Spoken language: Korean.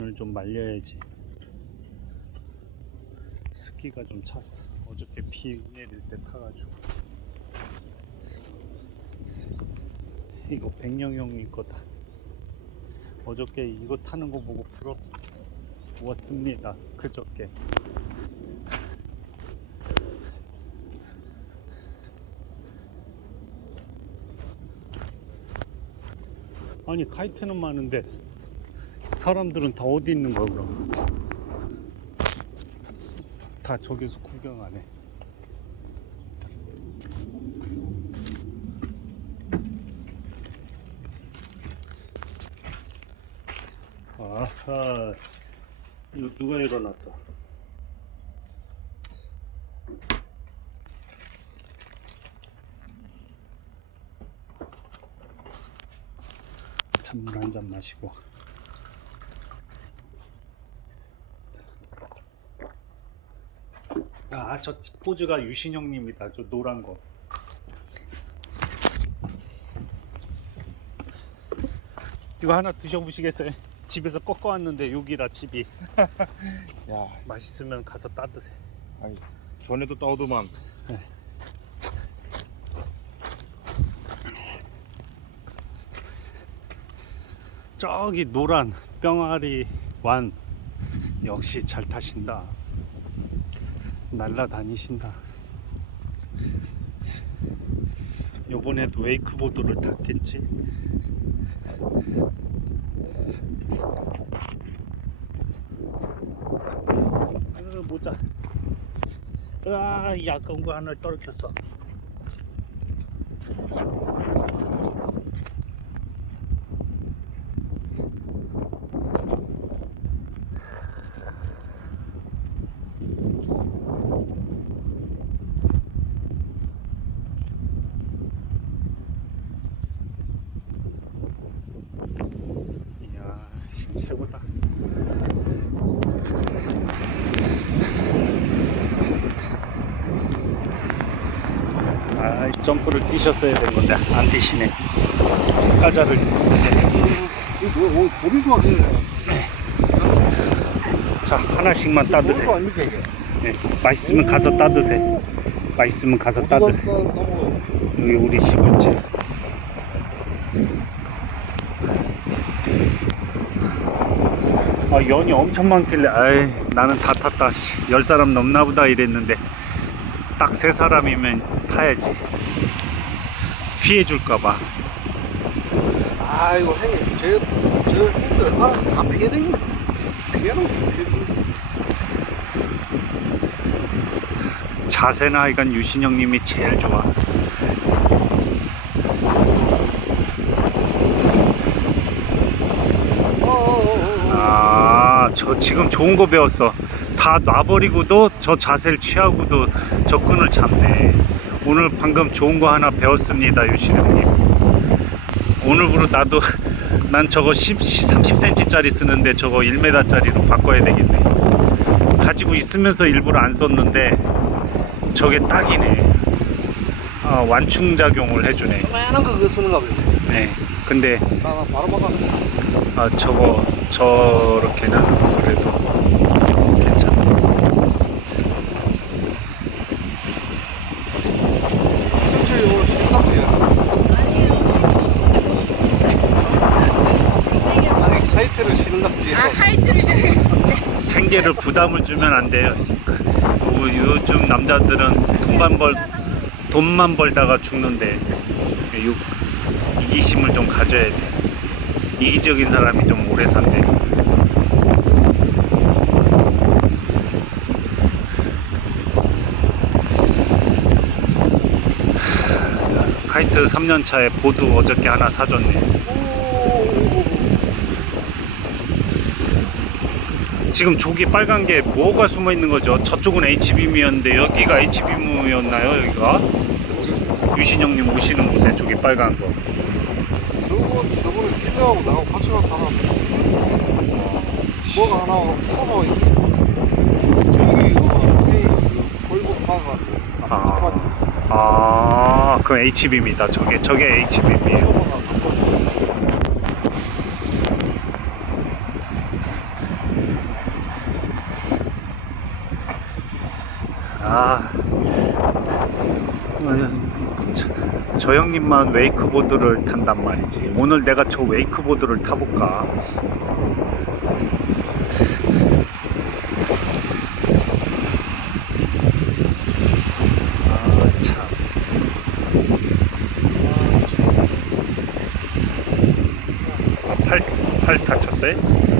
오늘 좀 말려야지. 습기가 좀 찼어. 어저께 비 내릴 때 타가지고. 이거 백령 형님 거다. 어저께 이거 타는 거 보고 부러웠습니다. 그저께. 아니 카이트는 많은데 사람들은 다 어디 있는 거야 그럼? 다 저기서 구경하네. 아하, 이거 누가 일어났어? 찬물 한 잔 마시고. 아, 저 포즈가 유신형님이다. 저 노란 거. 이거 하나 드셔보시겠어요? 집에서 꺾어 왔는데 여기라 집이 야, 맛있으면 가서 따드세요. 아니 전에도 따오더만. 저기 노란 뿅아리 완 역시 잘 타신다. 날라다니신다. 요번에도 웨이크보드를 탔겠지. 으, 모자. 으아, 이 아까운 거 하나 떨어졌어. 이야, 최고다. 아, 이 점프를 뛰셨어야 된 건데 안 뛰시네. 까자를 이거 뭐, 돌이 좋아하네. 자 하나씩만 따드세요. 네, 맛있으면 가서 따드세요. 맛있으면 가서 따드세요. 여기 우리 시골집. 아 연이 엄청 많길래 아이 나는 다 탔다. 씨, 열 사람 넘나 보다 이랬는데 딱 세 사람이면 타야지. 피해 줄까봐. 아 이거 형님 저저 핸들 얼마나 다된 거야? 피해는 피해. 자세나 하여간 유신형님이 제일 좋아 어어어어. 아, 저 지금 좋은 거 배웠어. 다 놔버리고도 저 자세를 취하고도 저 끈을 잡네. 오늘 방금 좋은 거 하나 배웠습니다, 유신형님. 오늘부로 나도 난 저거 10, 30cm짜리 쓰는데 저거 1m짜리로 바꿔야 되겠네. 가지고 있으면서 일부러 안 썼는데 저게 딱이네. 아, 완충 작용을 해주네. 조그만한 거 그거 쓰는가 보네. 네. 근데 나, 나 바로 바꿔. 아 저거 저렇게는 그래도 괜찮네. 승철이 오늘 신갑이야. 신는 갑지. 아 하이트를 시작해. 생계를 부담을 주면 안 돼요. 그, 요- 요즘 남자들은 돈만 벌 돈만 벌다가 죽는데 요, 이기심을 좀 가져야 돼. 이기적인 사람이 좀 오래 산대. 하, 카이트 3년 차에 보드 어저께 하나 사줬네. 지금 저기 빨간 게 뭐가 숨어 있는 거죠? 저쪽은 H빔이었는데 여기가 H빔이었나요? 여기가? 유신형님 오시는 곳에 저기 빨간 거. 저번 저번에 김영하고 나하고 같이 갔다가 뭐가 하나 서서 있어. 저기 이거 테이 걸고 박아가지고 아, 아, 그럼 H빔이다. 저게 저게 H빔이에요. 아, 저, 저 형님만 웨이크보드를 탄단 말이지. 오늘 내가 저 웨이크보드를 타볼까? 아, 팔, 팔 다쳤어요?